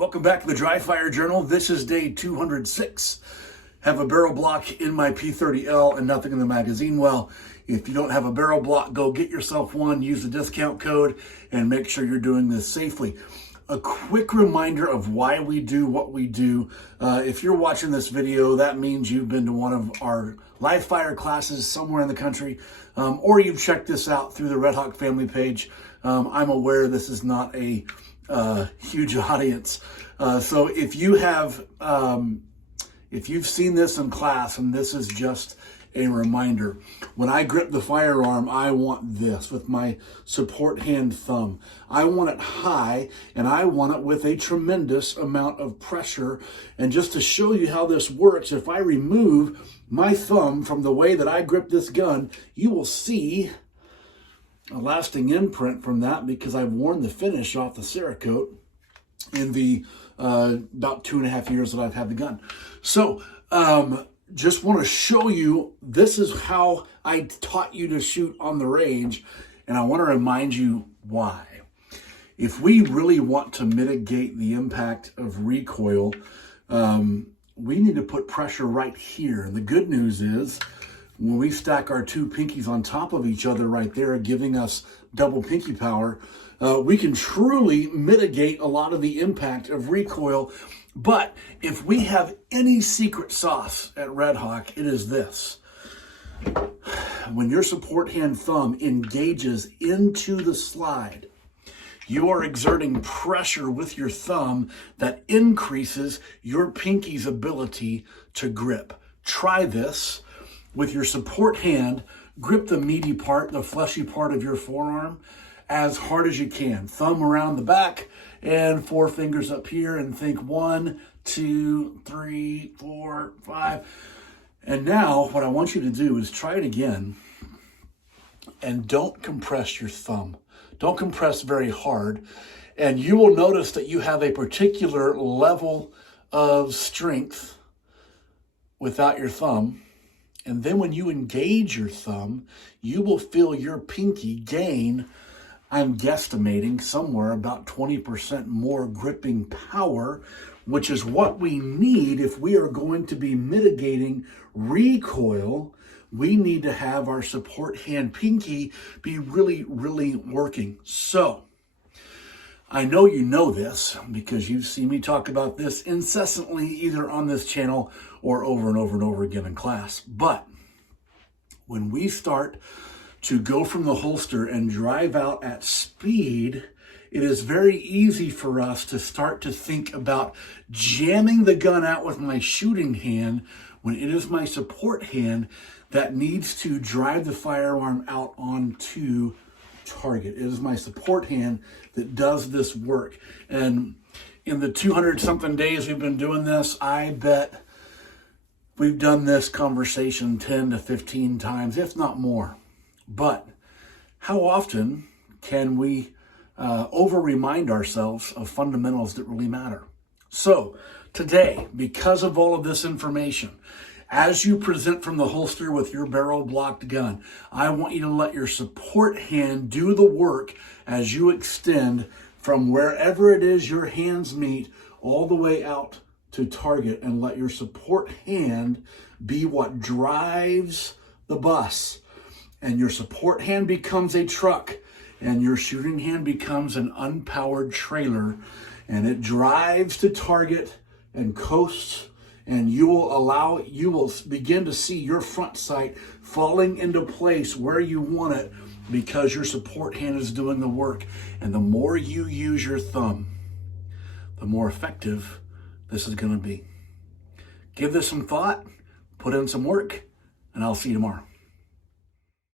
Welcome back to the Dry Fire Journal. This is day 206. Have a barrel block in my P30L and nothing in the magazine. Well, if you don't have a barrel block, go get yourself one, use the discount code, and make sure you're doing this safely. A quick reminder of why we do what we do. If you're watching this video, that means you've been to one of our live fire classes somewhere in the country, or you've checked this out through the REDHAWK family page. I'm aware this is not a huge audience. So if you have, if you've seen this in class, and this is just a reminder, when I grip the firearm, I want this with my support hand thumb. I want it high, and I want it with a tremendous amount of pressure. And just to show you how this works, if I remove my thumb from the way that I grip this gun, you will see a lasting imprint from that because I've worn the finish off the Cerakote in the about 2.5 years that I've had the gun. So just want to show you, this is how I taught you to shoot on the range, and I want to remind you why. If we really want to mitigate the impact of recoil, we need to put pressure right here. And the good news is, when we stack our two pinkies on top of each other right there, giving us double pinky power, we can truly mitigate a lot of the impact of recoil. But if we have any secret sauce at REDHAWK, it is this. When your support hand thumb engages into the slide, you are exerting pressure with your thumb that increases your pinky's ability to grip. Try this. With your support hand, grip the meaty part, the fleshy part of your forearm as hard as you can. Thumb around the back and four fingers up here, and think 1, 2, 3, 4, 5. And now what I want you to do is try it again, and don't compress your thumb. Don't compress very hard. And you will notice that you have a particular level of strength without your thumb. And then when you engage your thumb, you will feel your pinky gain, I'm guesstimating, somewhere about 20% more gripping power, which is what we need if we are going to be mitigating recoil. We need to have our support hand pinky be really, really working. So I know you know this because you've seen me talk about this incessantly, either on this channel or over and over and over again in class. But when we start to go from the holster and drive out at speed, it is very easy for us to start to think about jamming the gun out with my shooting hand when it is my support hand that needs to drive the firearm out onto target. It is my support hand that does this work. And in the 200 something days we've been doing this, I bet we've done this conversation 10 to 15 times, if not more. But how often can we over-remind ourselves of fundamentals that really matter? So today, because of all of this information, as you present from the holster with your barrel blocked gun, I want you to let your support hand do the work as you extend from wherever it is your hands meet all the way out to target, and let your support hand be what drives the bus. And your support hand becomes a truck, and your shooting hand becomes an unpowered trailer, and it drives to target and coasts. And you will begin to see your front sight falling into place where you want it because your support hand is doing the work. And the more you use your thumb, the more effective this is going to be. Give this some thought, put in some work, and I'll see you tomorrow.